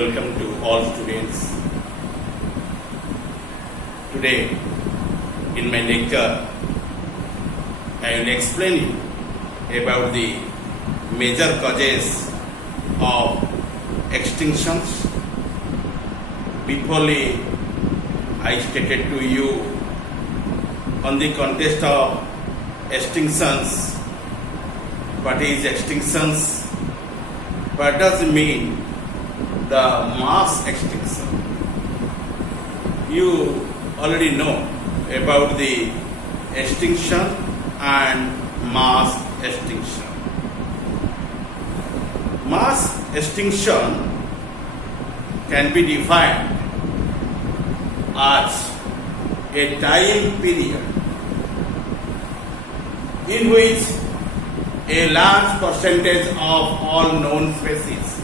welcome to all students. Today, in my lecture, I will explain you about the major causes of extinctions. Before I stated to you on the context of extinctions. What is extinctions? What does it mean? The mass extinction. You already know about the extinction and mass extinction. Mass extinction can be defined as a time period in which a large percentage of all known species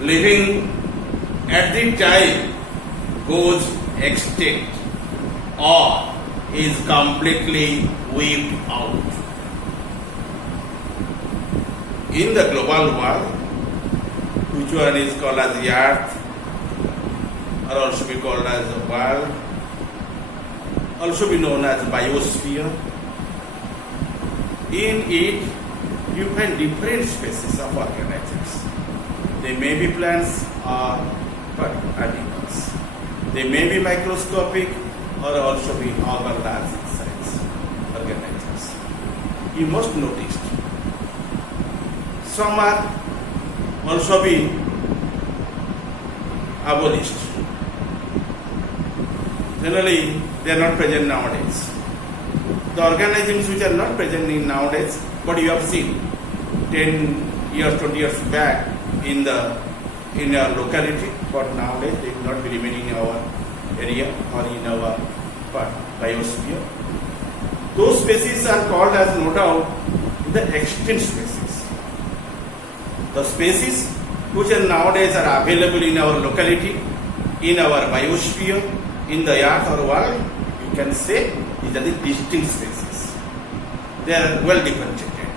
living at the time goes extinct or is completely wiped out. In the global world, which one is called as the Earth, or also be called as the world, also be known as biosphere. In it, you find different species of organisms. They may be plants or animals. They may be microscopic or also be other large size organisms. You must notice some are also be abolished. Generally, they are not present nowadays. The organisms which are not present in nowadays, but you have seen 10 years, 20 years back in our locality, but nowadays they will not be remaining in our area or in our biosphere. Those species are called as no doubt the extinct species. The species which are nowadays are available in our locality, in our biosphere, in the earth or world, you can say these are the distinct species. They are well differentiated.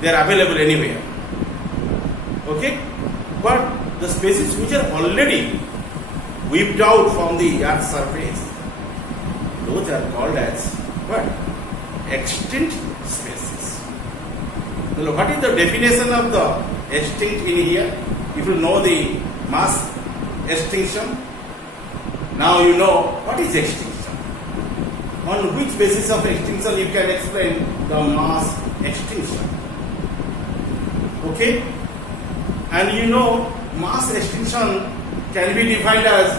They are available anywhere. Okay? But the species which are already wiped out from the earth's surface, those are called as what? Extinct species. So what is the definition of the extinct in here? If you know the mass extinction, now you know what is extinction. On which basis of extinction you can explain the mass extinction. Okay? And you know mass extinction can be defined as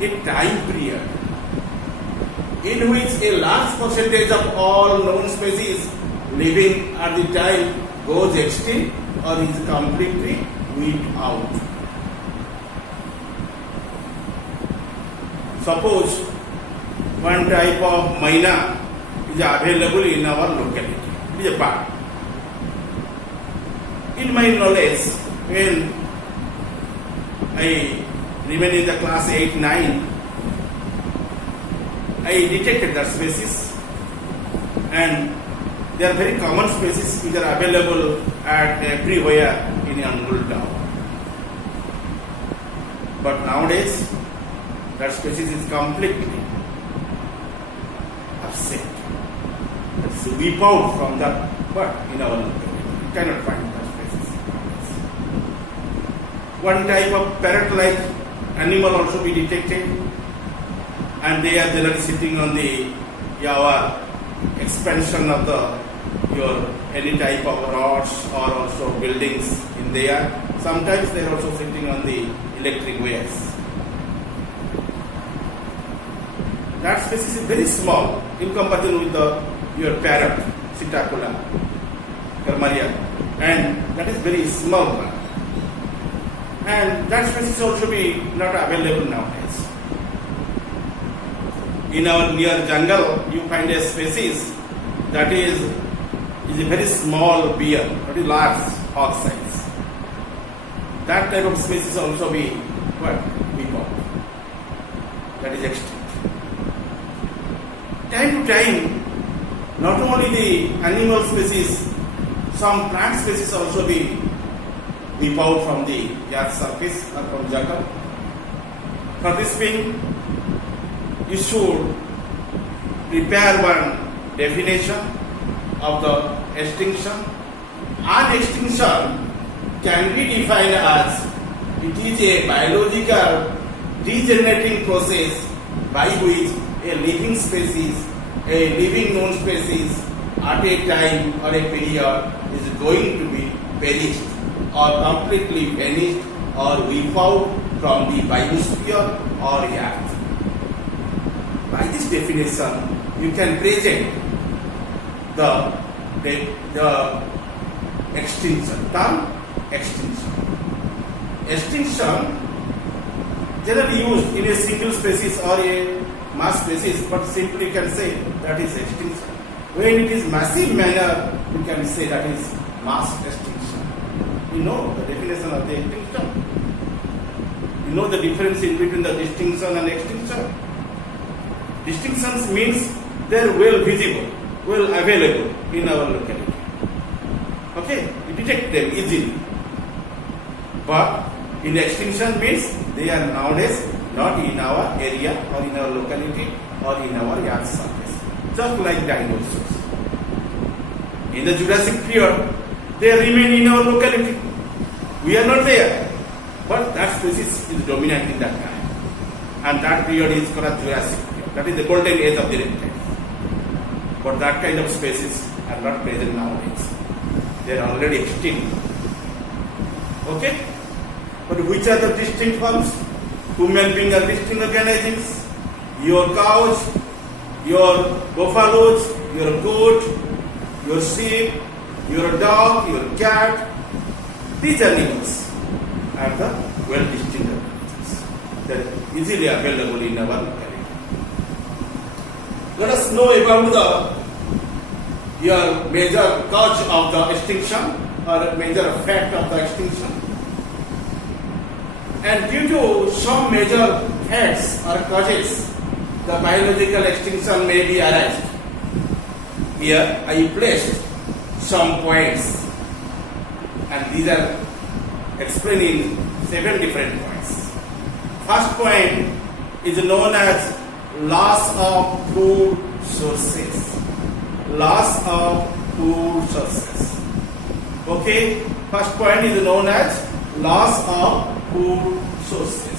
a time period in which a large percentage of all known species living at the time goes extinct or is completely wiped out. Suppose one type of myna is available in our locality. It is a bird. In my knowledge, when I remain in the class 8, 9, I detected that species, and they are very common species which are available at everywhere in Angul town. But nowadays, that species is completely absent. It's wiped out from that bird in our locality. You cannot find that species. One type of parrot-like animal also be detected, and they are generally sitting on the our expansion of your any type of rods or also buildings in there. Sometimes they are also sitting on the electric wires. That species is very small in comparison with your parrot, Psittacula, Carmaria, and that is very small one. And that species also be not available nowadays. In our near jungle, you find a species that is a very small bear, very large hog size. That type of species also be what? Wiped. That is extinct. Time to time, not only the animal species, some plant species also be weep out from the earth's surface or from jungle. For this thing, you should prepare one definition of the extinction. An extinction can be defined as it is a biological degenerating process by which a living species, a living known species at a time or a period is going to be perished or completely vanished or weep out from the biosphere or earth. By this definition, you can present the extinction term. Extinction generally used in a single species or a mass species, but simply you can say that is extinction. When it is massive manner, you can say that is mass extinction. You know the definition of the extinction. You know the difference in between the distinction and extinction. Distinctions means they are well visible, well available in our locality. Okay, you detect them easily. But in extinction means they are nowadays not in our area or in our locality or in our yard surface. Just like dinosaurs. In the Jurassic period, they remain in our locality. We are not there. But that species is dominant in that time. And that period is called Jurassic period. That is the golden age of the reptiles. But that kind of species are not present nowadays. They are already extinct. Okay? But which are the distinct forms? Human beings are distinct organisms. Your cows, your buffaloes, your goat, your sheep, your dog, your cat. These animals are the well distinct organisms that are easily available in our locality. Let us know about your major cause of the extinction or major fact of the extinction. And due to some major facts or causes, the biological extinction may be arised. Here I placed some points, and these are explained in 7 different points. First point is known as loss of food sources. Loss of food sources. Okay, first point is known as loss of food sources.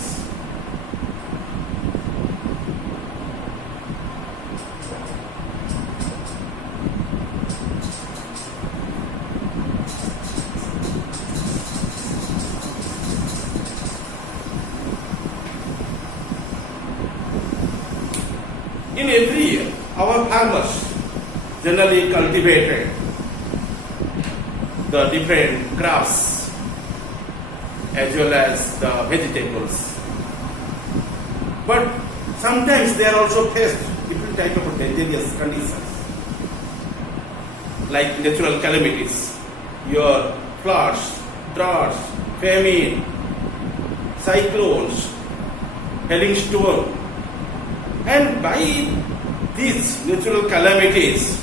In every year, our farmers generally cultivated the different crops as well as the vegetables. But sometimes they are also faced different type of dangerous conditions, like natural calamities, your floods, droughts, famine, cyclones, hailstorm. And by these natural calamities,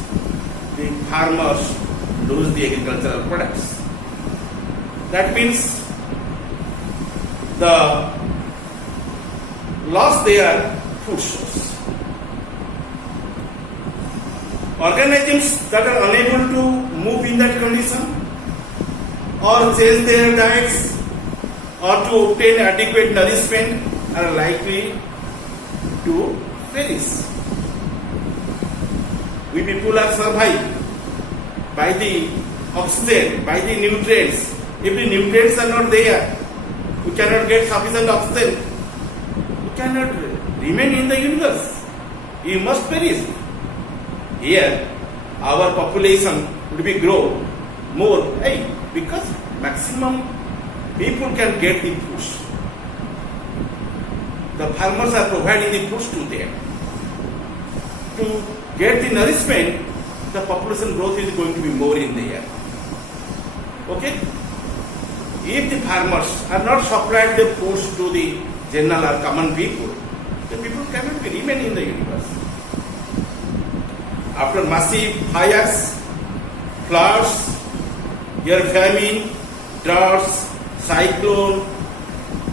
the farmers lose the agricultural products. That means the loss their food source. Organisms that are unable to move in that condition or change their diets or to obtain adequate nourishment are likely to perish. We people are survived by the oxygen, by the nutrients. If the nutrients are not there, we cannot get sufficient oxygen. We cannot remain in the universe. We must perish. Here, our population will be grow more. Hey, because maximum people can get the foods. The farmers are providing the foods to them. To get the nourishment, the population growth is going to be more in the earth. Okay? If the farmers are not supplied the foods to the general or common people, the people cannot be remain in the universe. After massive fires, floods, famine, droughts, cyclone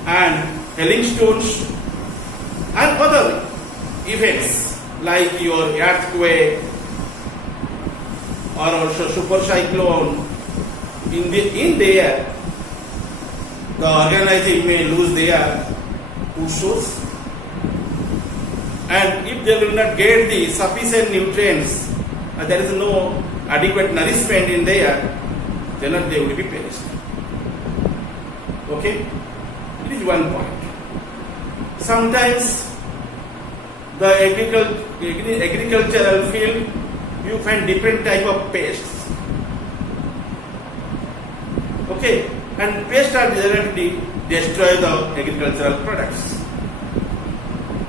and hailing stones and other events like your earthquake or also super cyclone in the air, the organism may lose their food source, and if they will not get the sufficient nutrients, there is no adequate nourishment in there, then they will be perished. Okay, it is one point. Sometimes the agricultural field, you find different type of pests. Okay, and pests are generally destroy the agricultural products.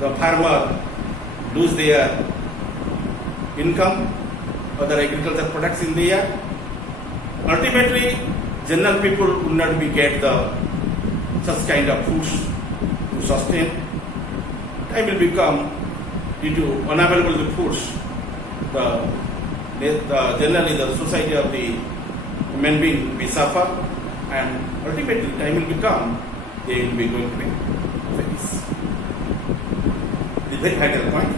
The farmer lose their income, other agricultural products in the year. Ultimately, general people would not be get the such kind of foods to sustain. Time will become due to unavailable foods. Generally the society of the human being will suffer, and ultimately time will become they will be going to be face. The very vital point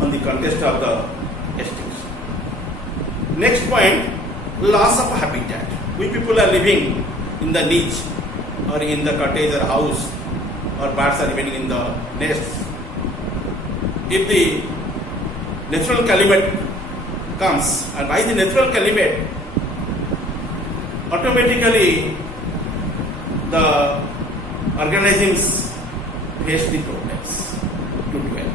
on the context of the extinction. Next point, loss of habitat. We people are living in the niche or in the cottage or house, or birds are living in the nests. If the natural climate comes, and by the natural climate, automatically the organisms face the problems to dwell.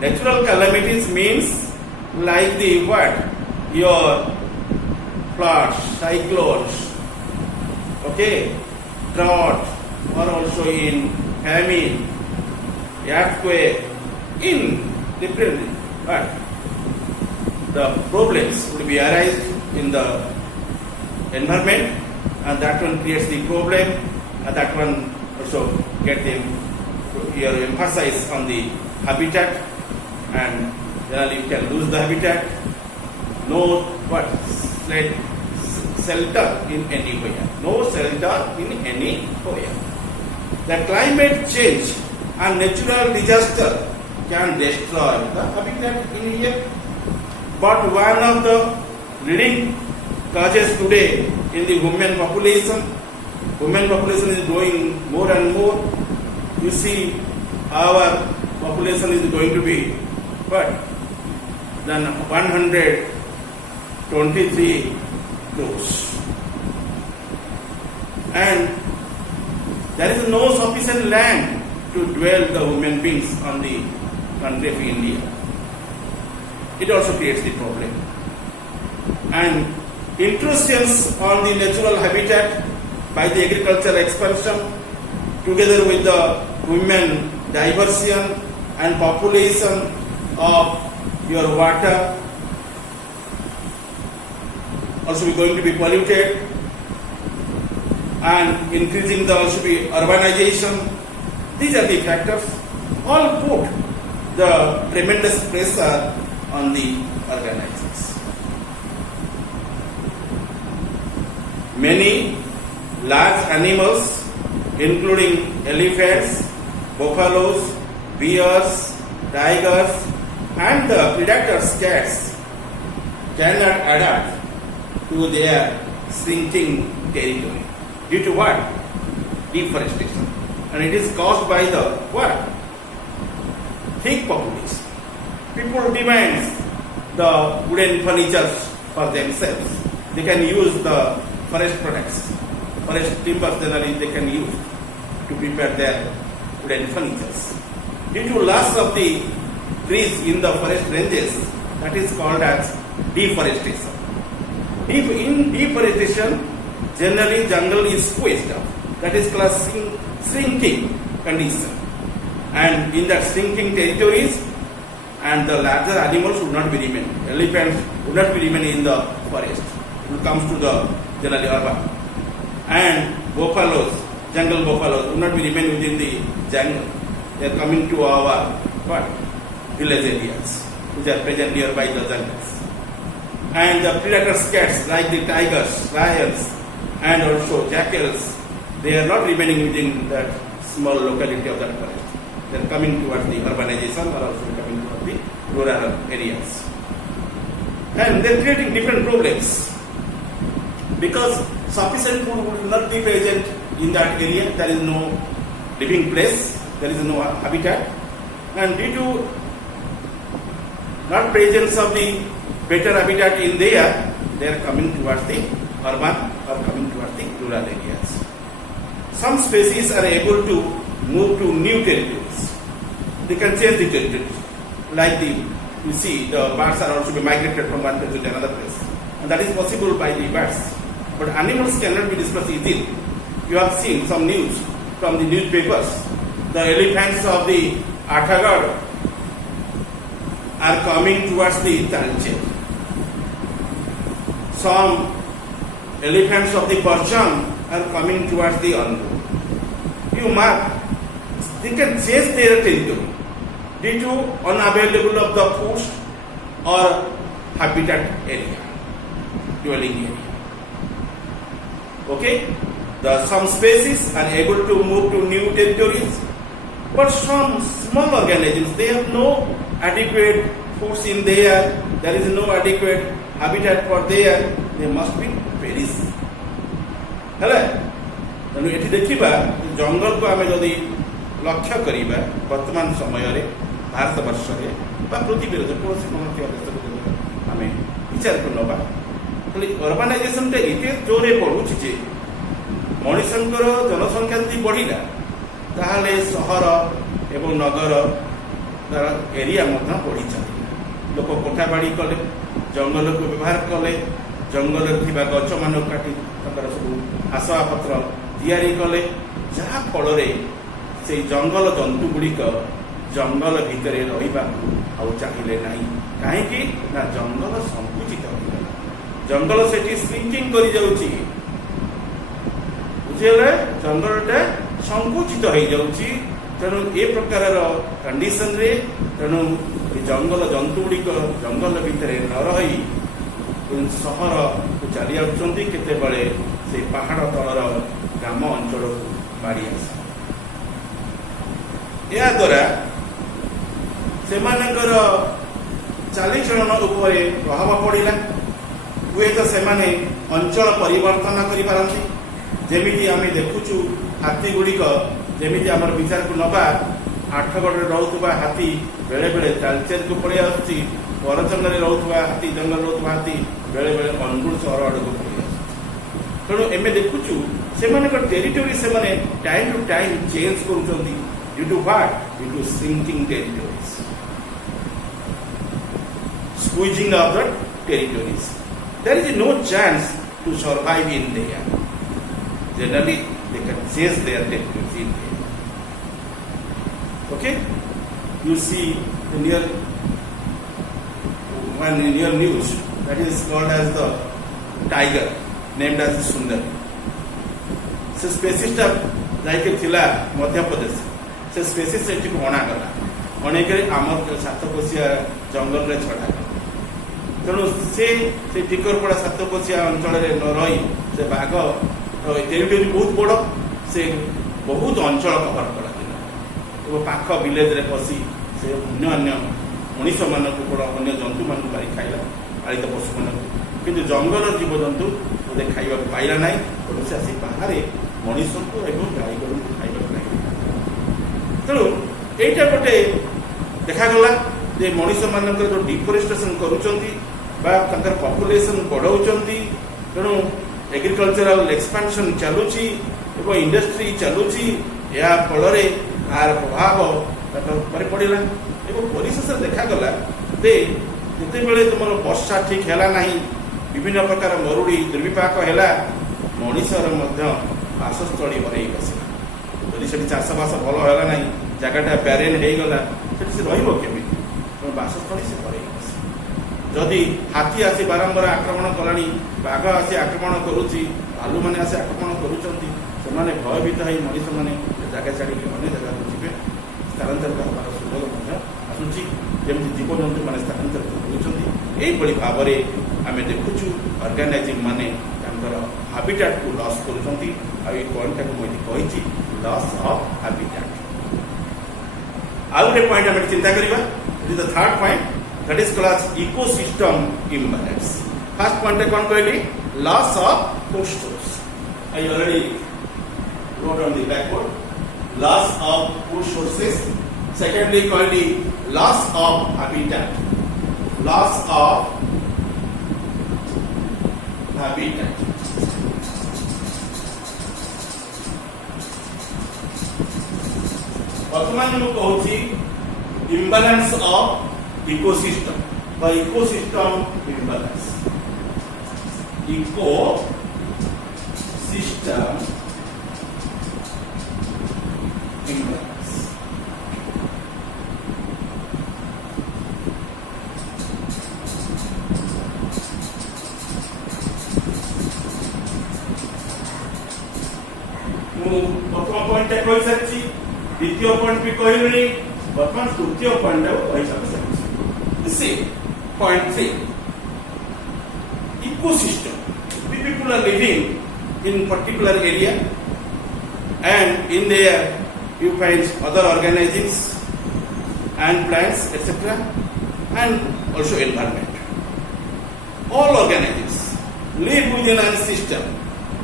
Natural calamities means like the what? Your floods, cyclones, okay, drought, or also in famine, earthquake, in different, but the problems will be arise in the environment, and that one creates the problem, and that one also get them to here emphasize on the habitat, and generally you can lose the habitat, no what shelter in anywhere, no shelter in anywhere. The climate change and natural disaster can destroy the habitat in here. But one of the leading causes today in the human population is growing more and more. You see, our population is going to be what? Than 123 crores. And there is no sufficient land to dwell the human beings on the country of India. It also creates the problem. And intrusions on the natural habitat by the agricultural expansion, together with the human diversion and population of your water, also be going to be polluted, and increasing the also be urbanization. These are the factors all put the tremendous pressure on the organisms. Many large animals, including elephants, buffaloes, bears, tigers, and the predators, cats, cannot adapt to their shrinking territory. Due to what? Deforestation. And it is caused by the what? Thick population. People demand the wooden furniture for themselves. They can use the forest products. Forest timbers generally they can use to prepare their wooden furniture. Due to loss of the trees in the forest ranges, that is called as deforestation. In deforestation, generally jungle is squeezed up. That is called shrinking condition. And in that shrinking territories, and the larger animals would not be remain. Elephants would not be remain in the forest. It comes to the generally urban. And buffaloes, jungle buffaloes would not be remain within the jungle. They are coming to our what? Village areas, which are present nearby the jungles. And the predators, cats like the tigers, lions, and also jackals, they are not remaining within that small locality of that forest. They are coming towards the urbanization or also coming towards the rural areas. And they are creating different problems because sufficient food would not be present in that area. There is no living place, there is no habitat, and due to not presence of the better habitat in there, they are coming towards the urban or coming towards the rural areas. Some species are able to move to new territories. They can change the territory. Like you see, the birds are also migrated from one place to another place, and that is possible by the birds. But animals cannot be displaced easily. You have seen some news from the newspapers. The elephants of the Athagar are coming towards the Talcher. Some elephants of the Parcham are coming towards the Andu. You mark, they can change their territory due to unavailable of the foods or habitat area, dwelling area. Okay? Some species are able to move to new territories, but some small organisms, they have no adequate foods in there, there is no adequate habitat for there, they must be perish. Hello? ତେଣୁ ଏଠି ଦେଖିବା ଜଙ୍ଗଲକୁ ଆମେ ଯଦି ଲକ୍ଷ୍ୟ କରିବା ବର୍ତ୍ତମାନ ସମୟରେ ଭାରତ ବର୍ଷରେ ବା ପୃଥିବୀର ଯେକୌଣସି କୌଣସି ଦେଶକୁ ଯଦି ଆମେ ବିଚାରକୁ ନେବା ତାହେଲେ ଅର୍ବାନାଇଜେସନଟା ଏତେ ଜୋରରେ ବଢ଼ୁଛି ଯେ ମଣିଷଙ୍କର ଜନସଂଖ୍ୟା ଯଦି ବଢ଼ିଲା ତାହେଲେ ସହର ଏବଂ ନଗର ତାର ଏରିଆ ମଧ୍ୟ ବଢ଼ି ଚାଲିଲା। ଲୋକ କୋଠାବାଡ଼ି କଲେ, ଜଙ୍ଗଲକୁ ବ୍ୟବହାର କଲେ, ଜଙ୍ଗଲରେ ଥିବା ଗଛମାନଙ୍କୁ କାଟି ତାଙ୍କର ସବୁ ଆସବାବପତ୍ର ତିଆରି କଲେ, ଯାହା ଫଳରେ ସେଇ ଜଙ୍ଗଲ ଜନ୍ତୁ ଗୁଡ଼ିକ ଜଙ୍ଗଲ ଭିତରେ ରହିବାକୁ ଆଉ ଚାହିଁଲେ ନାହିଁ। କାହିଁକି ନା ଜଙ୍ଗଲ ସଂକୁଚିତ ହୋଇଗଲା, ଜଙ୍ଗଲ ସେଠି ଶ୍ରିଙ୍କିଂ କରିଯାଉଛି, ବୁଝିଗଲେ, ଜଙ୍ଗଲଟା ସଂକୁଚିତ ହେଇଯାଉଛି। ତେଣୁ ଏ ପ୍ରକାରର କଣ୍ଡିସନରେ ତେଣୁ ଏ ଜଙ୍ଗଲ ଜନ୍ତୁ ଗୁଡ଼ିକ ଜଙ୍ଗଲ ଭିତରେ ନ ରହି ସହରକୁ ଚାଲି ଆସୁଛନ୍ତି, କେତେବେଳେ ସେ ପାହାଡ଼ ତଳର ଗ୍ରାମ ଅଞ୍ଚଳକୁ ମାଡ଼ି ଆସେ। ଏହାଦ୍ୱାରା ସେମାନଙ୍କର ଚାଲିଚଳନ ଉପରେ ପ୍ରଭାବ ପଡ଼ିଲା। ହୁଏତ ସେମାନେ ଅଞ୍ଚଳ ପରିବର୍ତ୍ତନ କରିପାରନ୍ତି। ଯେମିତି ଆମେ ଦେଖୁଛୁ ହାତୀ ଗୁଡ଼ିକ, ଯେମିତି ଆମର ବିଚାରକୁ ନେବା, ଆଠଗଡ଼ରେ ରହୁଥିବା ହାତୀ ବେଳେବେଳେ ତାଳଚେରକୁ ପଳେଇ ଆସୁଛି, ବରଚଣ୍ଡରେ ରହୁଥିବା ହାତୀ, ଜଙ୍ଗଲରେ ରହୁଥିବା ହାତୀ ବେଳେବେଳେ ଅନୁଗୁଳ ସହର ଆଡ଼କୁ ପଳେଇ ଆସୁଛି। ତେଣୁ ଆମେ ଦେଖୁଛୁ ସେମାନଙ୍କ ଟେରିଟୋରି ସେମାନେ ଟାଇମ୍ ଟୁ ଟାଇମ୍ ଚେଞ୍ଜ କରୁଛନ୍ତି। Due to what? Due to ଶ୍ରିଙ୍କିଂ territories, squeezing of the territories. There is no chance to survive in there. Generally, they can change their territories in there. Okay? You see the near news that is called as the tiger, named as Sundar. ସେ ସ୍ପେସିସଟା ଯାଇକି ଥିଲା ମଧ୍ୟପ୍ରଦେଶ, ସେ species ଏଠିକୁ ଅଣାଗଲା, ଅଣେଇକରି ଆମର ସାତକୋଶିଆ ଜଙ୍ଗଲରେ ଛଡ଼ାଗଲା। ତେଣୁ ସେ ଟିକରପଡ଼ା ସାତକୋଶିଆ ଅଞ୍ଚଳରେ ନ ରହି ସେ ବାଘ ଟେରିଟୋରି ବହୁତ ବଡ଼, ସେ ବହୁତ ଅଞ୍ଚଳ କଭର କରାଥିଲା ଏବଂ ପାଖ ଭିଲେଜରେ ପଶି ସେ ଅନ୍ୟ ମଣିଷମାନଙ୍କୁ ବଡ଼ ଅନ୍ୟ ଜନ୍ତୁମାନଙ୍କୁ ମାରି ଖାଇଲା, ପାଳିତ ପଶୁମାନଙ୍କୁ। କିନ୍ତୁ ଜଙ୍ଗଲର ଜୀବଜନ୍ତୁ ବୋଧେ ଖାଇବାକୁ ପାଇଲା ନାହିଁ, ତେଣୁ ସେ ଆସି ବାହାରେ ମଣିଷଙ୍କୁ ଏବଂ ଗାଈଗୋରୁଙ୍କୁ ଖାଇବାକୁ ଲାଗିଲା। ତେଣୁ ଏଇଟା ଗୋଟେ ଦେଖାଗଲା ଯେ ମଣିଷମାନଙ୍କର ଯେଉଁ ଡିଫରେଷ୍ଟେସନ କରୁଛନ୍ତି ବା ତାଙ୍କର ପପୁଲେସନ ବଢ଼ାଉଛନ୍ତି, ତେଣୁ ଏଗ୍ରିକଲଚରାଲ ଏକ୍ସପାନ୍ସନ୍ ଚାଲୁଛି ଏବଂ ଇଣ୍ଡଷ୍ଟ୍ରି ଚାଲୁଛି। ଏହା ଫଳରେ ଏହାର ପ୍ରଭାବ ତାଙ୍କ ଉପରେ ପଡ଼ିଲା ଏବଂ ପରିଶେଷରେ ଦେଖାଗଲା ଯେ ଯେତେବେଳେ ତୁମର ବର୍ଷା ଠିକ୍ ହେଲା ନାହିଁ, ବିଭିନ୍ନ ପ୍ରକାର ମରୁଡ଼ି ଦୁର୍ବିପାକ ହେଲା, ମଣିଷର ମଧ୍ୟ ବାସସ୍ଥଳୀ ହରେଇ ବସିଲା। ଯଦି ସେଠି ଚାଷବାସ ଭଲ ହେଲା ନାହିଁ, ଜାଗାଟା ବ୍ୟାରେନ୍ ହେଇଗଲା, ସେଠି ସେ ରହିବ କେମିତି? ତେଣୁ ବାସସ୍ଥଳୀ ସେ ହରେଇ ବସିଲା। ଯଦି ହାତୀ ଆସି ବାରମ୍ବାର ଆକ୍ରମଣ କଲାଣି, ବାଘ ଆସି ଆକ୍ରମଣ କରୁଛି, ଭାଲୁମାନେ ଆସି ଆକ୍ରମଣ କରୁଛନ୍ତି, ସେମାନେ ଭୟଭୀତ ହେଇ ମଣିଷମାନେ ଜାଗା ଛାଡ଼ିକି ଅନ୍ୟ ଜାଗାକୁ ଯିବେ, ସ୍ଥାନାନ୍ତରିତ ହେବାର ସୁଯୋଗ ମଧ୍ୟ ଆସୁଛି, ଯେମିତି ଜୀବଜନ୍ତୁମାନେ ସ୍ଥାନାନ୍ତରିତ ହେଉଛନ୍ତି। ଏଇଭଳି ଭାବରେ ଆମେ ଦେଖୁଛୁ ଅର୍ଗାନାଇଜିଂ ମାନେ habitat को लॉस करूछंती आ ए पॉइंट को मोदी कहिछि लॉस ऑफ habitat आ गोटे पॉइंट हम चिंता करिबा it is the third point that is called as ecosystem imbalance first point कोन कहली loss of food source I already wrote on the blackboard loss of food sources secondly कहली loss of habitat वर्तमान मैं कहूँ imbalance of ecosystem the ecosystem imbalance imbalance प्रथम point कही सारी द्वितीय पॉइंट भी कहली बर्तमान तृतीय पॉइंट कही सारी point 3 ecosystem we people are living in particular area and in there you find other organisms and plants etc and also environment all organisms live within a system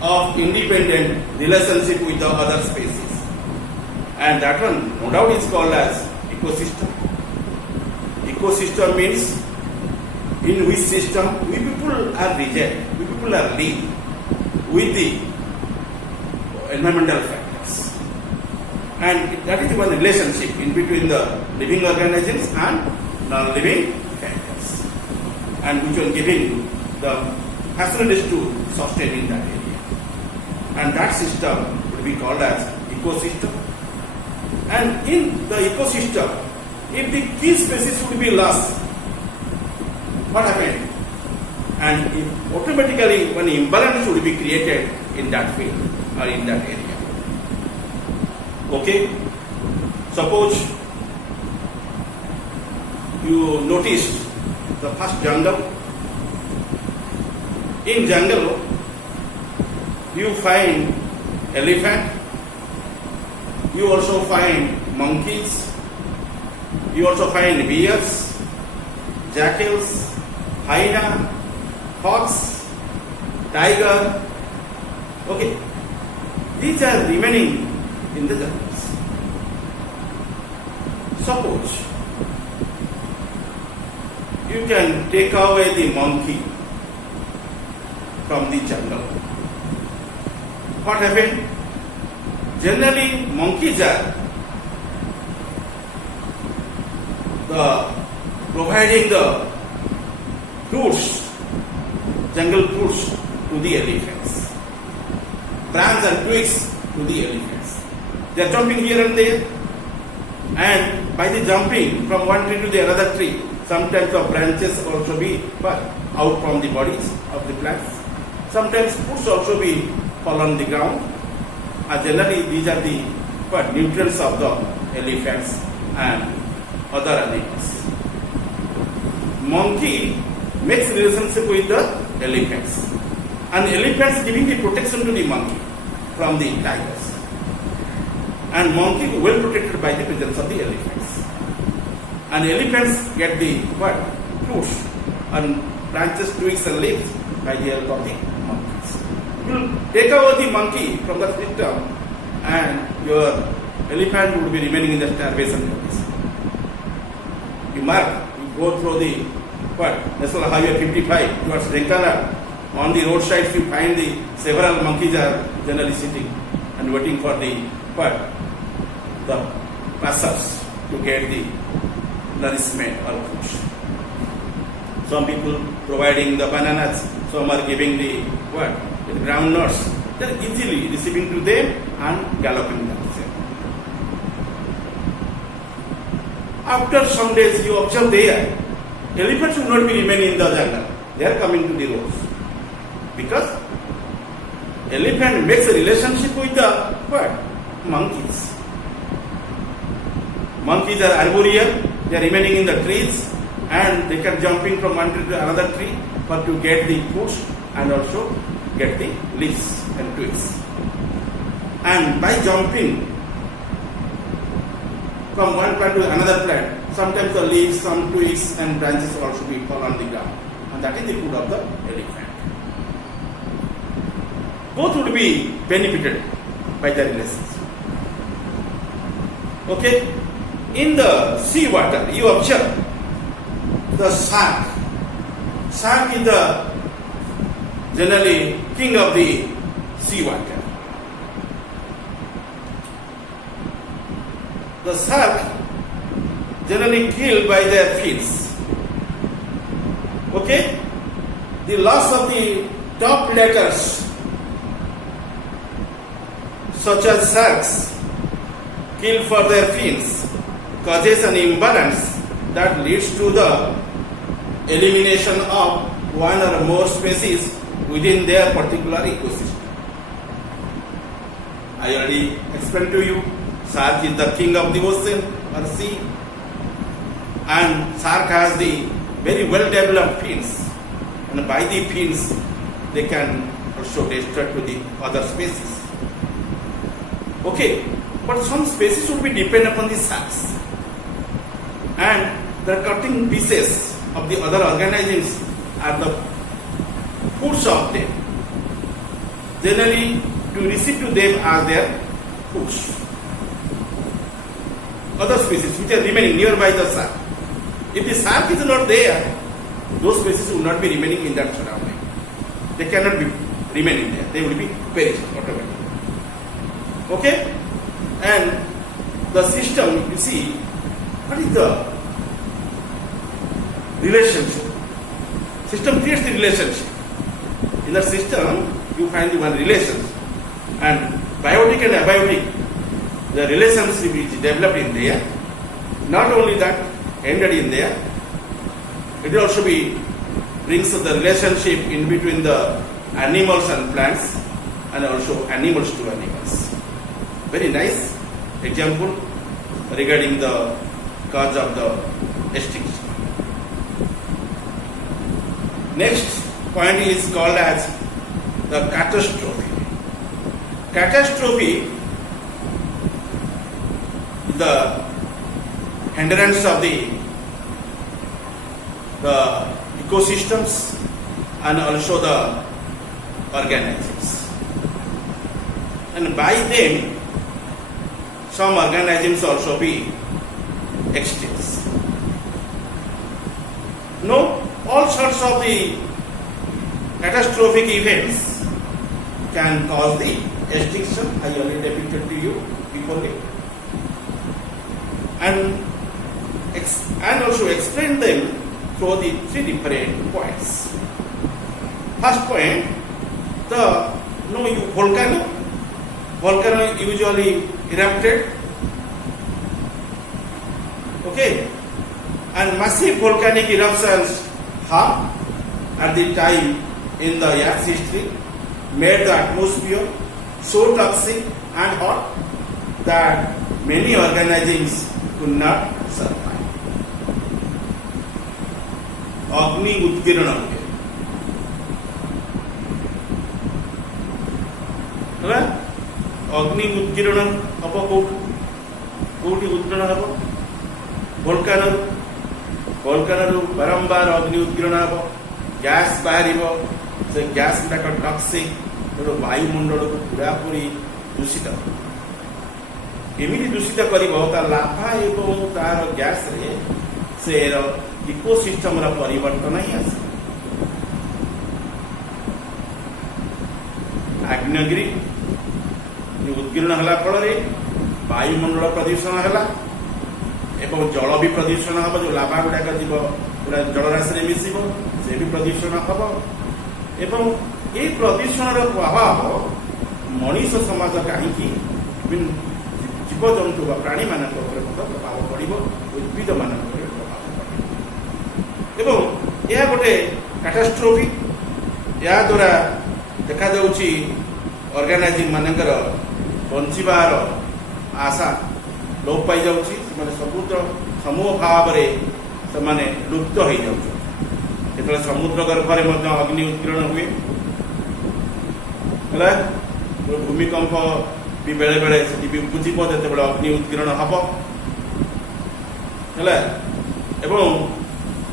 of independent relationship with the other species and that one no doubt is called as ecosystem means in which system we people are reside we people are live with the environmental factors and that is one relationship in between the living organisms and non-living factors and which one giving the facilities to sustain in that area and that system would be called as ecosystem and in the ecosystem if the key species would be lost what happened and if automatically one imbalance would be created in that field or in that area okay suppose you noticed the first jungle in jungle you find elephant you also find monkeys you also find bears jackals hyena fox tiger okay these are remaining in the jungles suppose you can take away the monkey from the jungle what happened generally monkeys are the providing the fruits jungle fruits to the elephants branches and twigs to the elephants they are jumping here and there and by the jumping from one tree to the another tree sometimes the branches also be out from the bodies of the plants sometimes fruits also be fall on the ground and generally these are the nutrients of the elephants and other animals monkey makes relationship with the elephants and elephants giving the protection to the monkey from the tigers and monkey well protected by the presence of the elephants and elephants get the fruits and branches twigs and leaves by the help of the monkeys you take over the monkey from the system and your elephant would be remaining in the starvation condition you mark go through the National Highway 55 towards Renkana. On the roadsides you find the several monkeys are generally sitting and waiting for the passers to get the nourishment or foods. Some people providing the bananas, some are giving the the groundnuts. They are easily receiving to them and galloping them. After some days you observe there elephants should not be remaining in the jungle. They are coming to the roads because elephant makes a relationship with the monkeys. Monkeys are arboreal. They are remaining in the trees and they can jumping from one tree to another tree for to get the foods and also get the leaves and twigs. And by jumping from one plant to another plant, sometimes the leaves, some twigs and branches also be fall on the ground, and that is the food of the elephant. Both would be benefited by the relations. Okay, in the sea water, you observe the shark. Shark is the generally king of the sea water. The shark generally killed by their fins. Okay? The loss of the top letters, such as sharks, killed for their fins, causes an imbalance that leads to the elimination of one or more species within their particular ecosystem. I already explained to you, shark is the king of the ocean or sea, and shark has the very well developed fins, and by the fins they can also destroy to the other species. Okay, but some species would be dependent upon the sharks, and the cutting pieces of the other organisms are the foods of them. Generally, to receive to them as their foods. Other species which are remaining nearby the shark. If the shark is not there, those species will not be remaining in that surrounding. They cannot be remaining there. They will be perished automatically. Okay? And the system, you see, what is the relationship? System creates the relationship. In the system, you find the one relation. And biotic and abiotic, the relationship is developed in there. Not only that, ended in there, it will also brings the relationship in between the animals and plants, and also animals to animals. Very nice example regarding the cause of the extinction. Next point is called as the catastrophe. Catastrophe is the hindrance of the ecosystems and also the organisms. And by them, some organisms also be extinct. No, all sorts of the catastrophic events can cause the extinction. I already depicted to you before it. And also explain them through the three different points. First point, the volcano usually erupted. Okay, and massive volcanic eruptions have at the time in the Earth's history made the atmosphere so toxic and hot that many organisms could not survive. अग्नि उत्कीर्ण हुए है अग्नि उत्कीर्ण हम कौटी उत्कीर्ण हम वोल्कानो बारंबार अग्नि उत्कीर्ण हम गैस बाहर से गैस गुड़ाक टॉक्सिक वायुमंडल को पूरापूरी दूषित एमती दूषित कर लाभा एवं तार गैस रे से इकोसिस्टम परिवर्तन ही आस आग्नेयगिरी उत्कीर्ण होला फल वायुमंडल प्रदूषण है एवं जल भी प्रदूषण हम जो लाभा गुड़ाक जीव पूरा जलराशि मिसिब से भी प्रदूषण हम एवं ये प्रदूषण प्रभाव मनीष समाज कहीं जीवजंतु प्राणी मान प्रभाव पड़ उद्भिद मान एवं यह गोटे कैटास्ट्रोफी या द्वारा देखा जाउची ऑर्गेनाइजिंग मानकर बंचिबार आशा लोप पाई जाउची माने समुद्र समूह भाव रे से माने लुप्त हो जाउची केतले समुद्र गर्भ रे मध्य अग्नि उत्कीर्ण हुए है भूमिकंप भी बेले बेले से भी उपजीव जिते बड़े अग्नि उत्कीर्ण हम है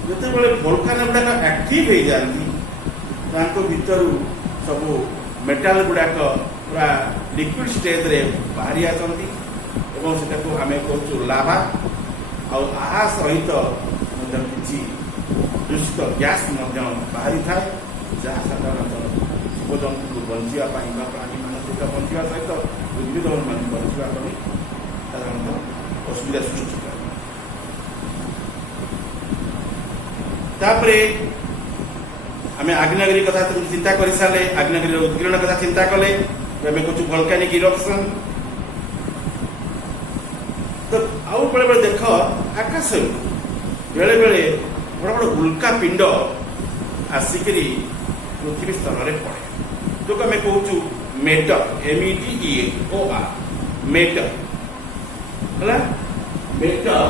जिते बड़े भोल्कानो गुड़ाक एक्टिव हो जाती भितर सब मेटाल गुड़ाक पूरा लिक्विड स्टेज रे बाहरी आसती से आम कहूँ लाभा आ सहित किसी दूषित गैस बाहरी थाए जहाँ साधारणतः जीवजंतु को बचापी प्राणी मानसिक बचा सहित उद्भिद मान बचापी साधारणतः असुविधा सृष्टि करे। आम आग्नेयगिरी कथा चिंता कर सारे आग्नेयगिरी उत्कीर्ण कथा चिंता कले आम कहूँ वोल्केनिक इरप्शन। तो आउ बेले बेले देख आकाश बेले बेले बड़ बड़ उल्का पिंड आसिक पृथ्वी स्तर में पड़े जो आम कहूँ मेटर METEOR मेटर है मेटर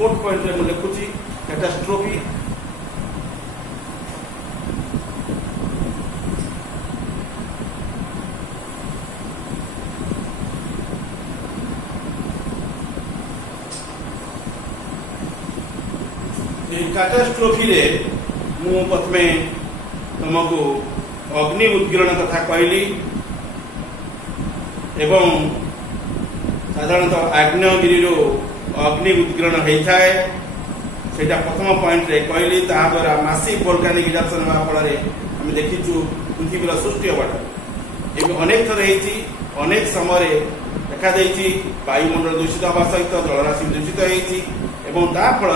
4th पॉइंट में मुझे लिखुची कैटास्ट्रोफी। कैटास्ट्रोफी रे मु प्रथमे तुमको अग्नि उत्कीर्ण कथा कहली एवं साधारणतः आग्नेयगिरी अग्नि उत्कीर्ण होता है सेटा प्रथम पॉइंट रे कहली द्वारा मासिव वोल्केनिक इरप्शन होगा फल आम देखीचु पृथ्वीर सृष्टि होगा एवं अनेक थर अनेक समय देखा वायुमंडल दूषित हवा सहित जलराशि दूषित होता फल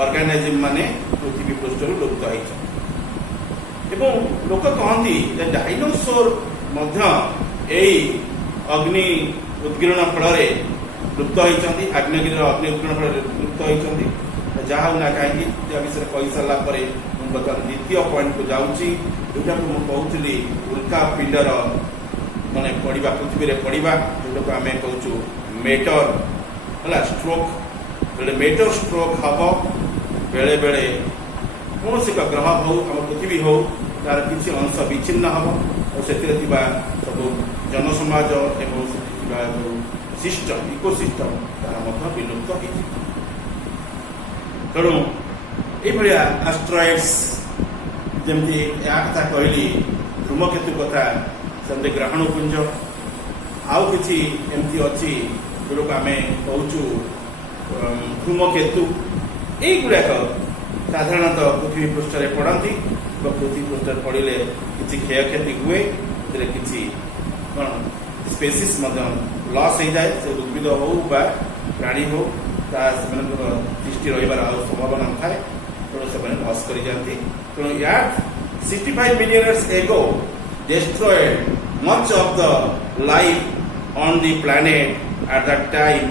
ऑर्गेनिज्म माने पृथ्वी पृष्ठ लुप्त होती लोक कहती डायनोसोर अग्नि उत्कीर्ण फल लुप्त होती आग्नेयगिरी अग्नि उत्कीर्ण फल लुप्त होती जहाँ ना कहीं विषय कही सारा बर्तमान द्वितीय पॉइंट को जाऊँगी जोटा को कहूली उल्का पिंडर माने पड़ा पृथ्वी में पड़ा जोटा को आम कहूँ मेटर है स्ट्रोक बेले मेटर स्ट्रोक हम बेले बेले कौन एक ग्रह हो आम पृथ्वी हो तार किसी अंश विच्छिन्न हम और से सब जनसमाज एवं सिस्टम इकोसिस्टम तार विलुप्त हो तेणु ये एस्ट्रॉइड्स जमती या कथा कहली धूमकेतु कथा से ग्रहणपुंज आउ कि एमती अच्छी जोटा आम कहूँ धूमकेतु युड़ाक साधारणतः पृथ्वी पृष्ठ में पड़ती पृथ्वी पृष्ठ पड़े किसी क्षयक्षति हुए किसी कौन स्पेसीस लॉस हो जाए से उद्भिद हो प्राणी हो दृष्टि रही संभावना थाए तेणु से लॉस कर जाती तेणु यार 65 billion years ago destroyed much of the life on the planet at that time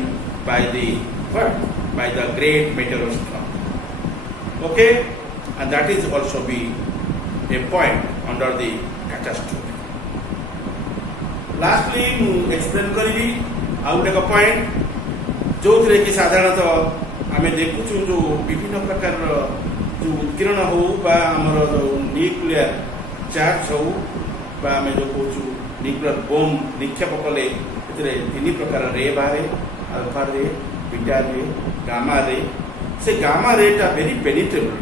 by the great meteorostorm. Okay, and that is also be a point under the catastrophe. Lastly, I explain करी आउ एक point जो थे कि साधारणतः आम देखुचु जो विभिन्न प्रकार जो उत्कीर्ण हो आमर न्यूक्लियर चार्ज हो आम जो कहूँ न्यूक्लियर बोम्ब निक्षेप कले 3 प्रकार रे बाहर अल्फा रे बीटा रे गामा रे से गामा रेटा वेरी पेनिट्रेबल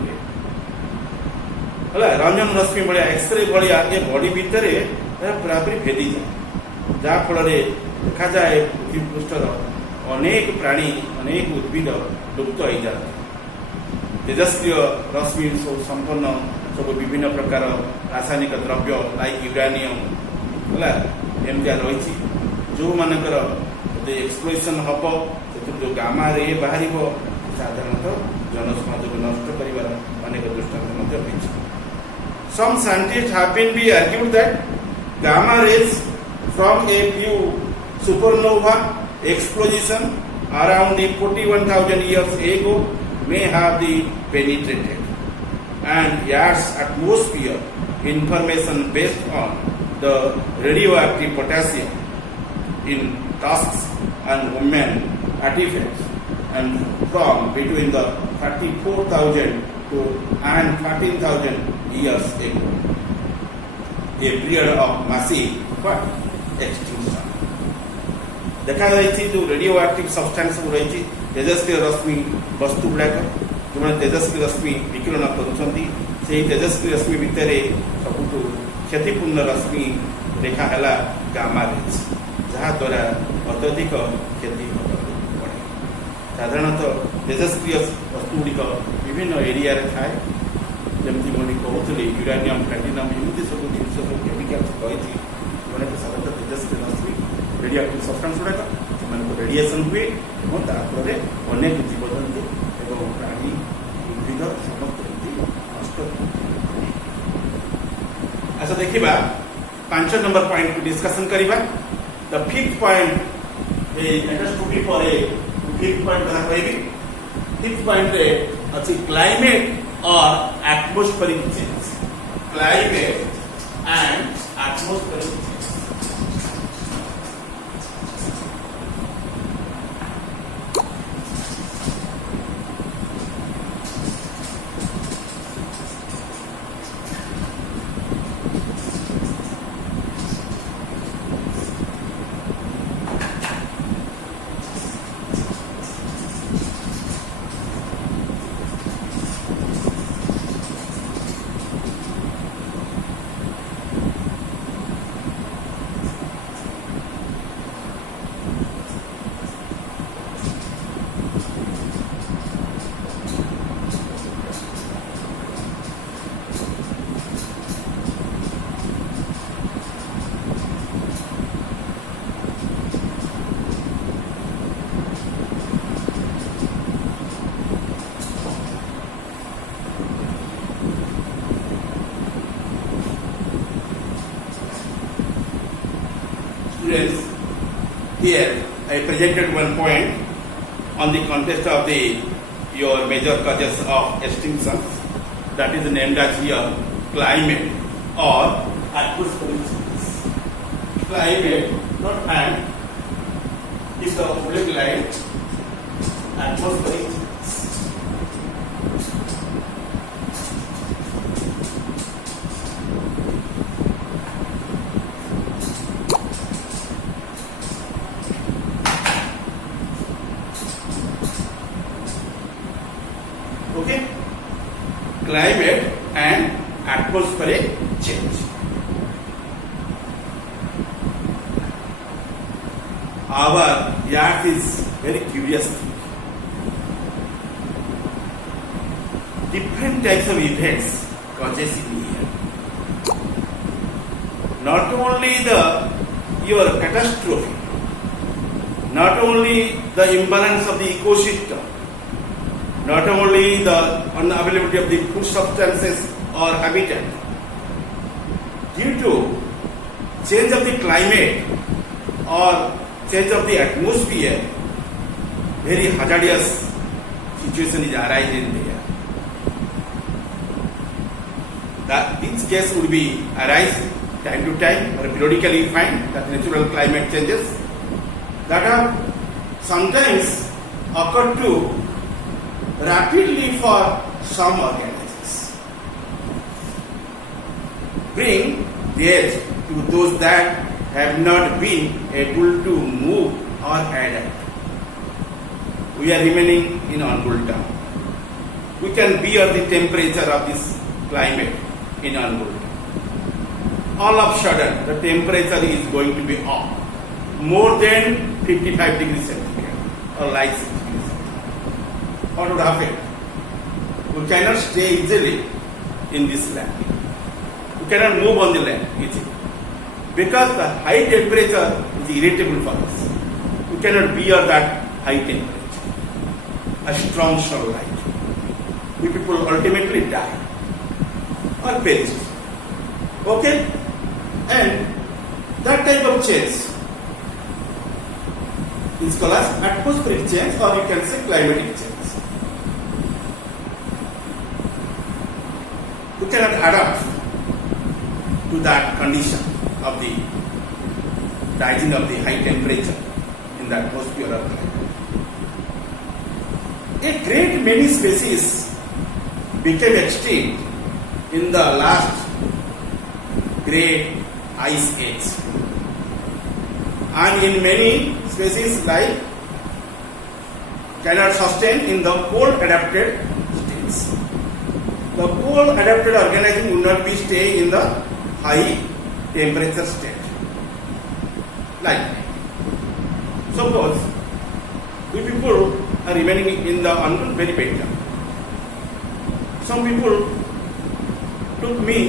है रंजन रश्मि भाया एक्सरे भाया ये बॉडी भितर पूरा पूरी भेदी जाए जहाँ फल देखा जाए पृथ्वी पृष्ठर अनेक प्राणी अनेक उद्भिद लुप्त हो जाते तेजस्क्रिय रश्मि सब संपन्न सब विभिन्न प्रकार रासायनिक द्रव्य लाइक यूरानियम है एमती रही जो मानकर एक्सप्लोरेशन हम से जो गामा रे बाहर साधारणतः जनसमाज को नष्ट कर अनेक दृष्टांत। Some scientists have been argued that gamma rays from a few supernova explosion around the 41,000 years ago may have penetrated and Earth's atmosphere information based on the radioactive potassium in tusks and women artifacts and from between the 34,000 to and 13,000 years ago. a period of massive what extinction. देखा जाइए जो radio active substance रही तेजस्वी रश्मि वस्तु गुड़ाक जो तेजस्वी रश्मि विकिरण करुँच तेजस्वी रश्मि भितर सबुठ क्षतिपूर्ण रश्मि रेखा है gamma rays जहाद्वारा अत्यधिक क्षति बढ़े। साधारणतः तेजस्वी वस्तु गुड़िक विभिन्न एरिया थाए जमी मुझे कहते यूरानियम प्लाटिनम एमती सब जिन सब केमिकल्स कही साधारणतः तेजस्वी रश्मि रेडियो एक्टिव सब्सटेंस गुड़ाक से रेडिएशन हुए और तापर अनेक जीवजंतु एवं प्राणी उद्भिद समस्त नष्ट। अच्छा देखा 5 नंबर पॉइंट को डिस्कशन करवा। The fifth point fifth point कहा कहबी फिफ्थ पॉइंट अच्छी क्लाइमेट और atmospheric change. Climate and atmospheric change. Students, here I presented one point on the context of your major causes of extinction, that is named as here climate or atmospheric change. Climate, not and, is the oblique line, atmospheric change. Okay, climate and atmospheric change. Our earth is very curious. Different types of events causes in here. Not only your catastrophe, not only the imbalance of the ecosystem, not only the unavailability of the food substances or habitat, due to change of the climate or change of the atmosphere, very hazardous situation is arising there. This case would be arise time to time or periodically you find that natural climate changes that are sometimes occur to rapidly for some organisms, bring death to those that have not been able to move or adapt. We are remaining in Angul town. We can bear the temperature of this climate in Angul town. All of a sudden, the temperature is going to be up more than 55 degrees centigrade or like 6 degrees centigrade. What would happen? We cannot stay easily in this land. We cannot move on the land easily because the high temperature is irritable for us. We cannot bear that high temperature. A strong sunlight. We people ultimately die or perish. Okay? And that type of change is called as atmospheric change, or you can say climatic change. We cannot adapt to that condition of the rising of the high temperature in the atmosphere of climate. A great many species became extinct in the last great ice age. And in many species like cannot sustain in the cold adapted states. The cold adapted organism will not be stay in the high temperature state. Like suppose we people are remaining in the unknown very better. Some people took me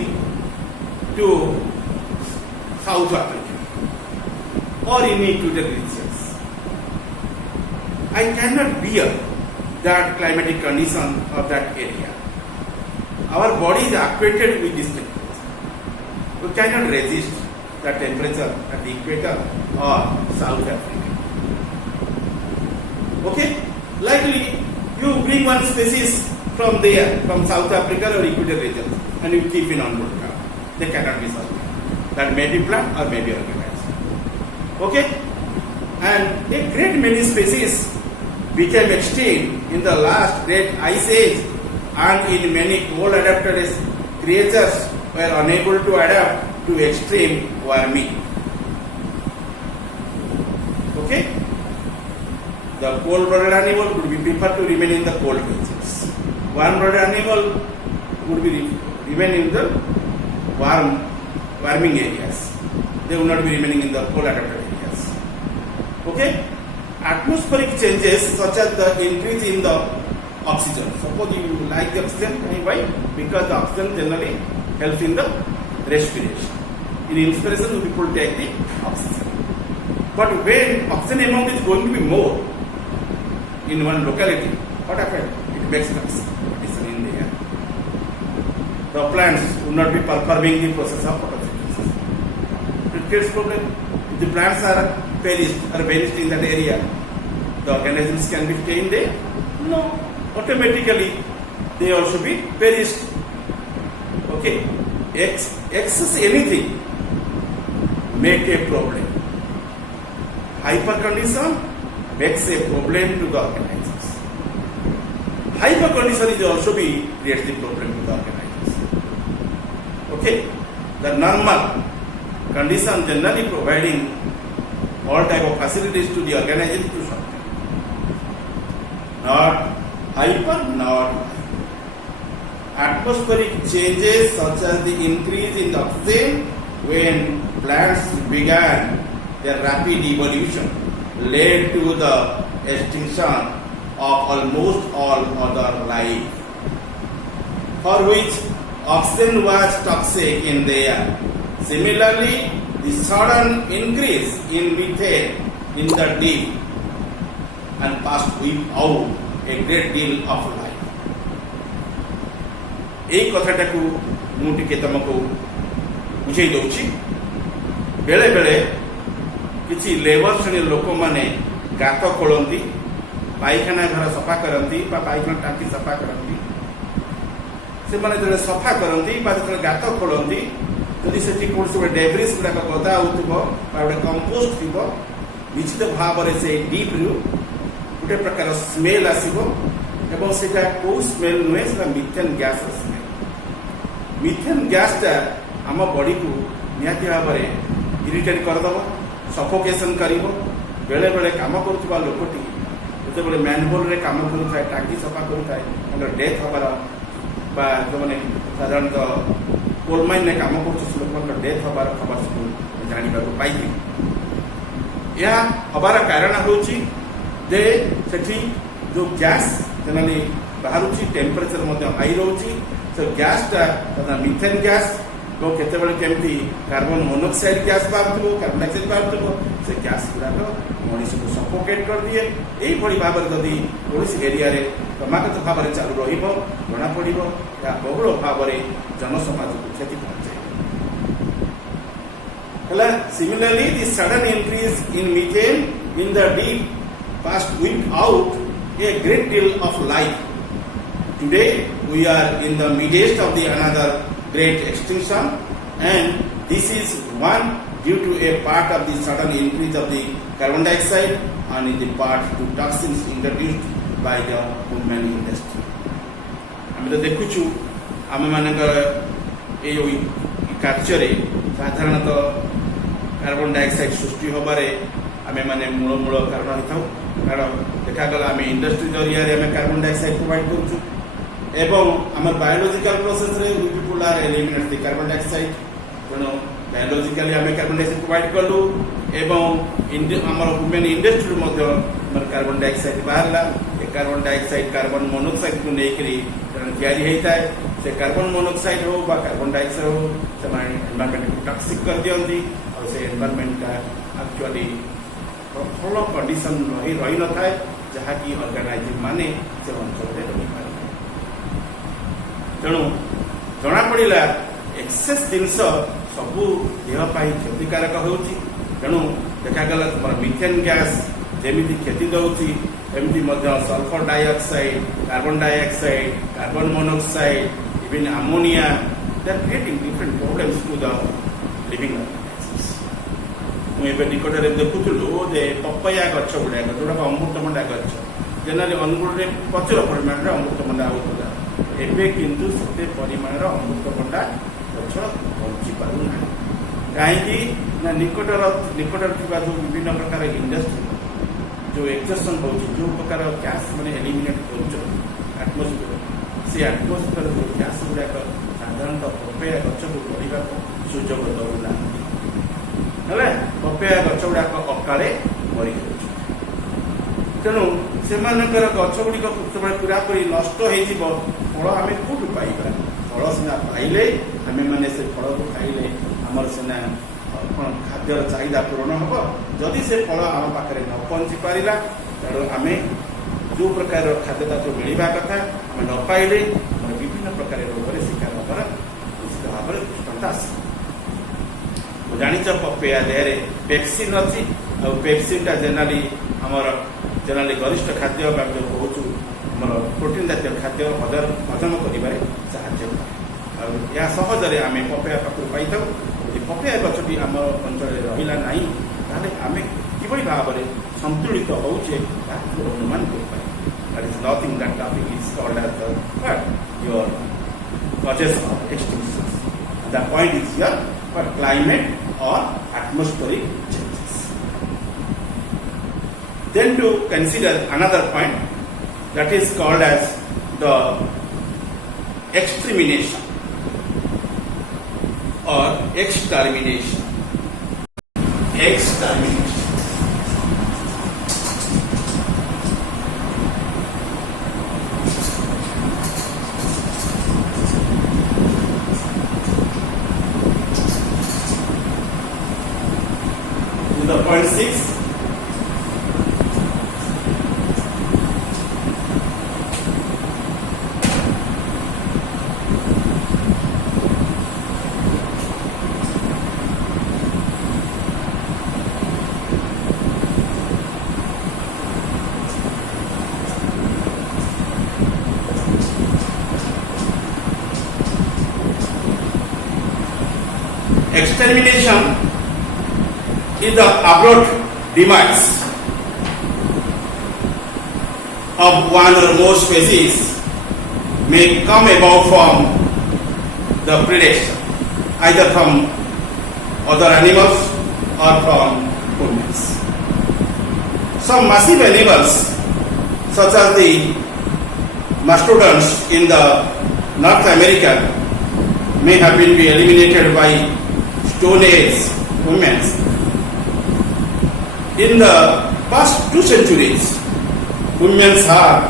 to South Africa or in equatorial regions. I cannot bear that climatic condition of that area. Our body is acquainted with this temperature. We cannot resist the temperature at the equator or South Africa. Okay? Likely you bring one species from there, from South Africa or equatorial region, and you keep in onboard car. They cannot be survived. That may be plant or may be organism. Okay? And a great many species became extinct in the last great ice age, and in many cold adapted creatures were unable to adapt to extreme warming. Okay? The cold-blooded animal would be preferred to remain in the cold regions. Warm-blooded animal would be remain in the warming areas. They will not be remaining in the cold adapted areas. Okay? Atmospheric changes such as the increase in the oxygen. Suppose you like the oxygen, why? Because the oxygen generally helps in the respiration. In inspiration, people take the oxygen. But when oxygen amount is going to be more in one locality, what happens? It makes competition in the air. The plants will not be performing the process of photosynthesis. It creates problem. If the plants are perished or vanished in that area, the organisms can be staying there? No. Automatically, they also be perished. Okay. Excess anything make a problem. Hyper condition makes a problem to the organisms. Hyper condition is also be creates the problem to the organisms. Okay, the normal condition generally providing all type of facilities to the organism to survive. Not hyper, not atmospheric changes such as the increase in the oxygen when plants began their rapid evolution led to the extinction of almost all other life, for which oxygen was toxic in the air. Similarly, the sudden increase in methane in the deep and past wipe out a great deal of life. এই কথাটাକୁ ମୁଁ ଟିକେ ତମକୁ ବୁଝେଇ ଦଉଛି। ବେଳେ ବେଳେ କିଛି labour ଶ୍ରେଣୀର ଲୋକମାନେ ଗାତ ଖୋଳନ୍ତି, ପାଇଖାନା ଘର ସଫା କରନ୍ତି ବା ପାଇଖାନା ଟାଙ୍କି ସଫା କରନ୍ତି। ସେମାନେ ଯେତେବେଳେ ସଫା କରନ୍ତି ବା ଯେତେବେଳେ ଗାତ ଖୋଳନ୍ତି, ଯଦି ସେଠି କୌଣସି ଗୋଟେ ଡେବ୍ରିସ୍ ଗୁଡ଼ାକ ଗଦା ହେଉଥିବ ବା ଗୋଟେ କମ୍ପୋଷ୍ଟ ଥିବ, ନିଶ୍ଚିତ ଭାବରେ ସେ ଡିପ୍ରୁ ଗୋଟେ ପ୍ରକାର ସ୍ମେଲ୍ ଆସିବ ଏବଂ ସେଇଟା କେଉଁ ସ୍ମେଲ୍ ନୁହେଁ, ସେଟା ମିଥେନ୍ ଗ୍ୟାସ୍ର ସ୍ମେଲ୍। ମିଥେନ୍ ଗ୍ୟାସ୍ଟା ଆମ ବଡ଼ିକୁ ନିହାତି ଭାବରେ ଇରିଟେଟ୍ କରିଦେବ, ସଫୋକେସନ୍ କରିବ। ବେଳେବେଳେ କାମ କରୁଥିବା ଲୋକଟି ଯେତେବେଳେ ମ୍ୟାନହୋଲ୍ରେ କାମ କରୁଥାଏ, ଟାଙ୍କି ସଫା କରୁଥାଏ, ତାଙ୍କର ଡେଥ୍ ହେବାର ବା ଯେଉଁମାନେ ସାଧାରଣତଃ କୋଲ୍ ମାଇନ୍ରେ କାମ କରୁଛନ୍ତି ସେ ଲୋକଙ୍କର ଡେଥ୍ ହେବାର ଖବର ସବୁ ଜାଣିବାକୁ ପାଇଥିଲେ। ଏହା ହେବାର କାରଣ ହେଉଛି ଯେ ସେଠି ଯେଉଁ ଗ୍ୟାସ୍ ସେମାନେ ବାହାରୁଛି, ଟେମ୍ପରେଚର ମଧ୍ୟ ହାଇ ରହୁଛି। ସେ ଗ୍ୟାସ୍ଟା ମିଥେନ୍ ଗ୍ୟାସ୍ ଏବଂ କେତେବେଳେ କେମିତି କାର୍ବନ ମୋନୋକ୍ସାଇଡ୍ ଗ୍ୟାସ୍ ବାହାରୁଥିବ, କାର୍ବନ ଡାଇଅକ୍ସାଇଡ୍ ବାହାରୁଥିବ, ସେ ଗ୍ୟାସ୍ ଗୁଡ଼ାକ ମଣିଷକୁ ସଫୋକେଟ୍ କରିଦିଏ। ଏଇଭଳି ଭାବରେ ଯଦି କୌଣସି ଏରିଆରେ କ୍ରମାଗତ ଭାବରେ ଚାଲୁ ରହିବ, ଜଣାପଡ଼ିବ ଏହା ବହୁଳ ଭାବରେ ଜନସମାଜକୁ କ୍ଷତି ପହଞ୍ଚାଇବ। ହେଲା, similarly the sudden increase in methane in the deep past wipe out a great deal of life. Today we are in the midst of the another great extinction, and this is one due to a part of the sudden increase of the carbon dioxide and in the part to toxins introduced by the human industry. ଆମେ ତ ଦେଖୁଛୁ ଆମମାନଙ୍କର ଏଇ କାର୍ଯ୍ୟରେ साधारणतः carbon dioxide सृष्टि होबारे आमे माने मूल मूल कारण होता कारण देखागला आम इंडस्ट्री जरिया कार्बन डाइऑक्साइड प्रोवाइड करूँ एवं आम बायोलॉजिकल प्रोसेस रे we people are eliminate the carbon dioxide तेणु बायोलॉजिकली आम कार्बन डाइऑक्साइड प्रोवाइड कलु एवं आमर ह्यूमन इंडस्ट्री कार्बन डाइऑक्साइड बाहरला कार्बन डाइऑक्साइड कार्बन मोनोक्साइड को लेकर तैयारी होता है से कार्बन मोनोक्साइड हो बा कार्बन डाइऑक्साइड हो से एनवायरनमेंट को टॉक्सिक कर दियंती और से एनवायरनमेंट का एक्चुअली भल कंडीशन रही न था जहाँकि ऑर्गेनाइजिंग माने से अंचल में रही पारे तेणु जना पड़ा एक्सेस जिनस सबू देहपाई क्षतिकारक होती तेणु देखागला तुम मिथेन गैस जमी क्षति दौची एमती sulphur dioxide carbon monoxide even ammonia they are creating different problems to the living organisms मुझे निकट में देखुलु जे पपया गछ गुड़ाक जोड़ा अमृतभंडा गछ जनरली अनुगुण में प्रचुर परिमाण में अमृतभंडा होता एवं किंतु से परिमाण अमृतभंडा गछ बंची पारना कहीं निकटर जो विभिन्न प्रकार इंडस्ट्री जो एक्सट्रैक्शन हो जो प्रकार गैस मैंने एलिमिनेट करटमोस्फियर से आटमोस्फियर जो गैस गुड़ाक साधारणतः पपया गछ को बढ़ा सुजोग दौना पपया गछ गुड़ाक अकाले मरी तेणु से गछ गुड़िक पूरापूरी नष्ट हो फल आम कौटू पाइबा फल सीना पाइले आम मैंने से फल को खाइले आमर सीना खाद्यर चाहिदा पूरण हम जदि से फल आम पाखे न पहुँची पारा तेणु आम जो प्रकार खाद्यता जो मिलवा कथा आम न पाइले विभिन्न प्रकार रोग शिकार होकर निश्चित भाव में दृष्टांत आस जाच पपया देहरे पेप्सिन अच्छी पेप्सिन जेनराली आमर जेनराली गरिष्ठ खाद्य जो कौचु आम प्रोटीन जातीय खाद्य हजम कर सहजरे आम पपया पाखु पाई था पपया गछटी आम अंचल रहा ना ताले आम कि भाव में संतुलित होचे अनुमान कर nothing that topic is called as your causes of extinctions. The point is here for climate or atmospheric changes. Then to consider another point that is called as the extermination or extermination. Extermination. The point 6. Extermination is the abrupt demise of one or more species may come about from the predation, either from other animals or from humans. Some massive animals, such as the mastodons in the North America, may have been eliminated by Stone Age humans. In the past 2 centuries, humans have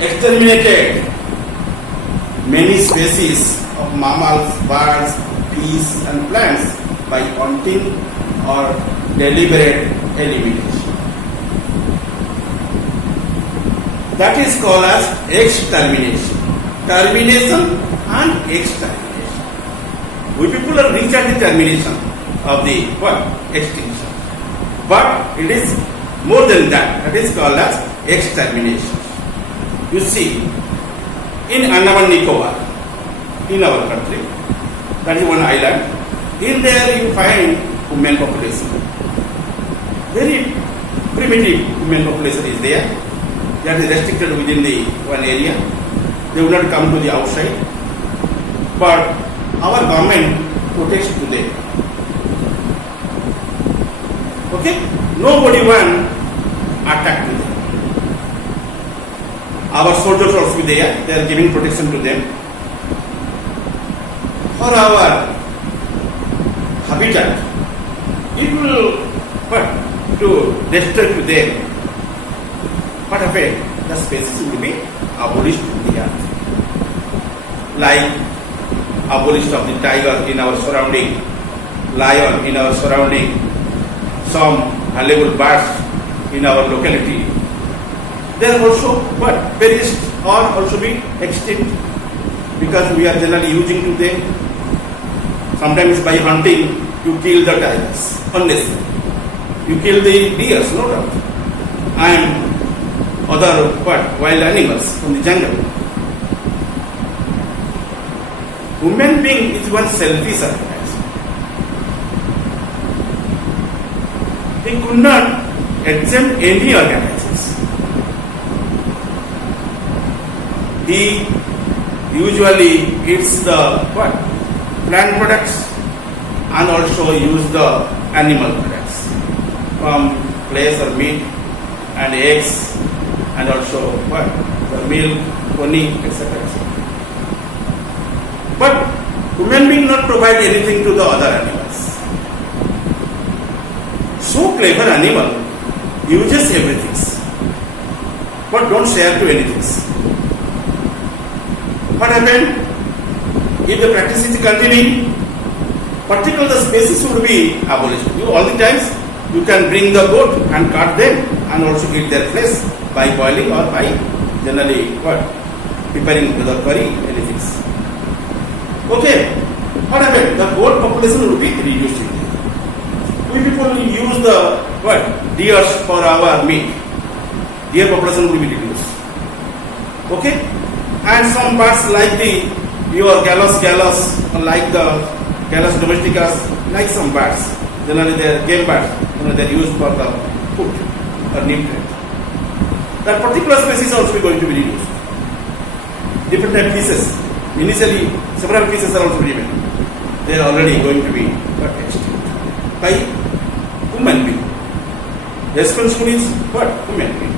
exterminated many species of mammals, birds, fish and plants by hunting or deliberate elimination. That is called as extermination. Termination and extermination. We people are reached at the termination of the extinction. But it is more than that. That is called as extermination. You see, in Andaman Nicobar, in our country, that is one island. In there you find human population. Very primitive human population is there. That is restricted within the one area. They will not come to the outside. But our government protect to them. Okay? Nobody want attack to them. Our soldiers also be there, they are giving protection to them. For our habitat, it will to destroy to them. What happened? The species will be abolished in the earth. Like abolished of the tiger in our surrounding, lion in our surrounding, some valuable birds in our locality. They are also perished or also be extinct because we are generally using to them. Sometimes by hunting you kill the tigers unnecessarily. You kill the deers, no doubt, and other wild animals from the jungle. Human being is one selfish organism. He could not exempt any organisms. He usually eats the plant products and also use the animal products from flesh or meat and eggs and also the milk, honey, etc. But human being not provide anything to the other animals. So clever animal uses everything, but don't share to anything. What happened? If the practice is continuing, particular species would be abolished. All the times you can bring the goat and cut them and also eat their flesh by boiling or by generally preparing the curry, anything. Okay, what happened? The goat population will be reduced. We people use the deers for our meat. Deer population will be reduced. Okay, and some birds like your Gallus, like the Gallus domesticus, like some birds. Generally they are game birds. They are used for the food or nutrient. That particular species also going to be reduced. Different type pieces. Initially, several pieces are also remaining. They are already going to be extinct by human being. Responsible is human being.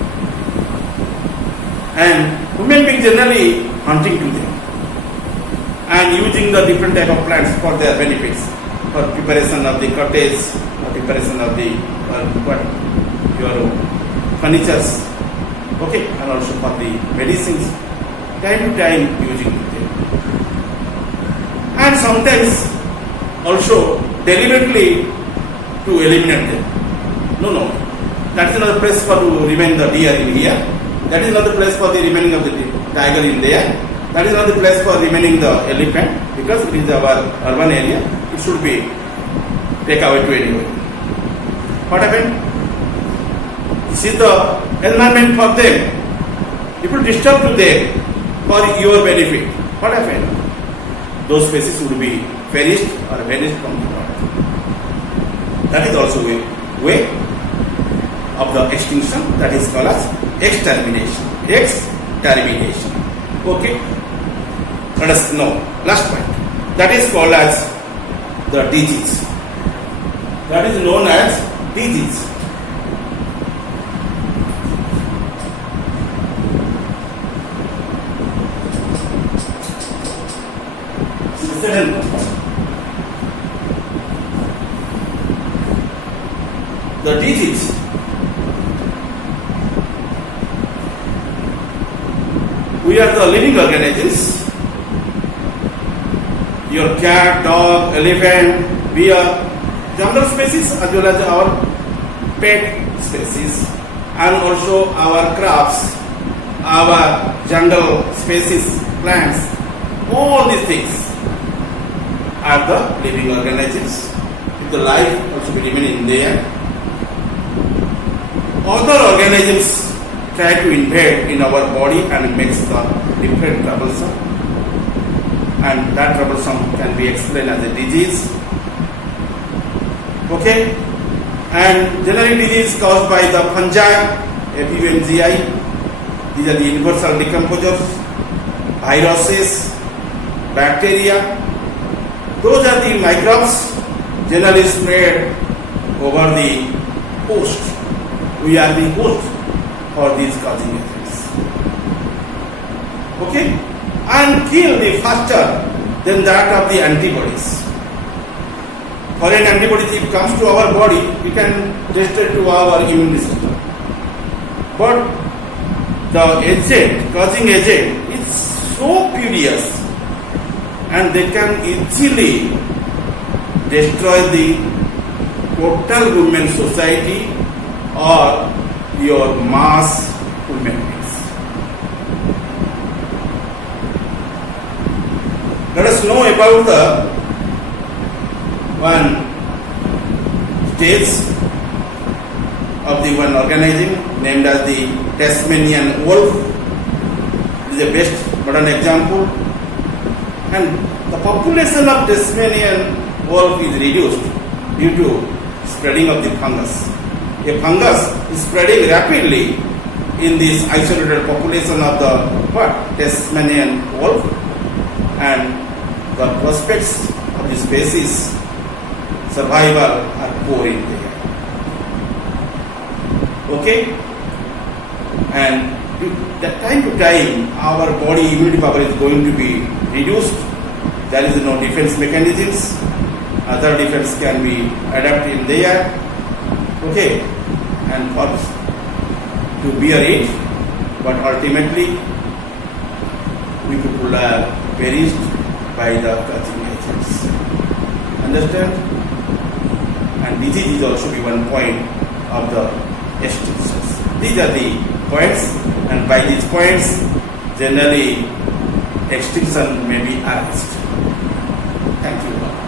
And human being generally hunting to them and using the different type of plants for their benefits, for preparation of the cottage, or preparation of the your furnitures, okay, and also for the medicines, time to time using them. And sometimes also deliberately to eliminate them. No. That is not the place for to remain the deer in here. That is not the place for the remaining of the tiger in there. That is not the place for remaining the elephant because it is our urban area. It should be take away to anywhere. What happened? This is the environment for them. People disturb to them for your benefit. What happened? Those species would be perished or vanished from the world. That is also a way of the extinction that is called as extermination. Extermination. Okay? Let us know. Last point. That is called as the disease. That is known as disease. The disease. We are the living organisms. Your cat, dog, elephant, bear, jungle species as well as our pet species, and also our crops, our jungle species, plants, all these things are the living organisms. If the life also be remaining there, other organisms try to invade in our body and makes the different troublesome, and that troublesome can be explained as a disease. Okay, and generally disease caused by the fungi, FUNGI. These are the universal decomposers, viruses, bacteria, Those are the microbes generally spread over the host. We are the host for these causing agents. Okay? And kill the faster than that of the antibodies. Foreign antibodies, if it comes to our body, we can destroy to our immune system. But the agent, causing agent, is so furious and they can easily destroy the total human society or your mass human beings. Let us know about the one stage of the one organism named as the Tasmanian wolf. It is the best modern example. And the population of Tasmanian wolf is reduced due to spreading of the fungus. A fungus is spreading rapidly in this isolated population of the Tasmanian wolf, and the prospects of the species survival are poor in there. Okay? And time to time our body immunity power is going to be reduced. There is no defense mechanisms. Other defense can be adapted in there. Okay? And for to bear it, but ultimately we people are perished by the causing agents. Understand? And disease is also be one point of the extinctions. These are the points, and by these points, generally extinction may be asked. Thank you.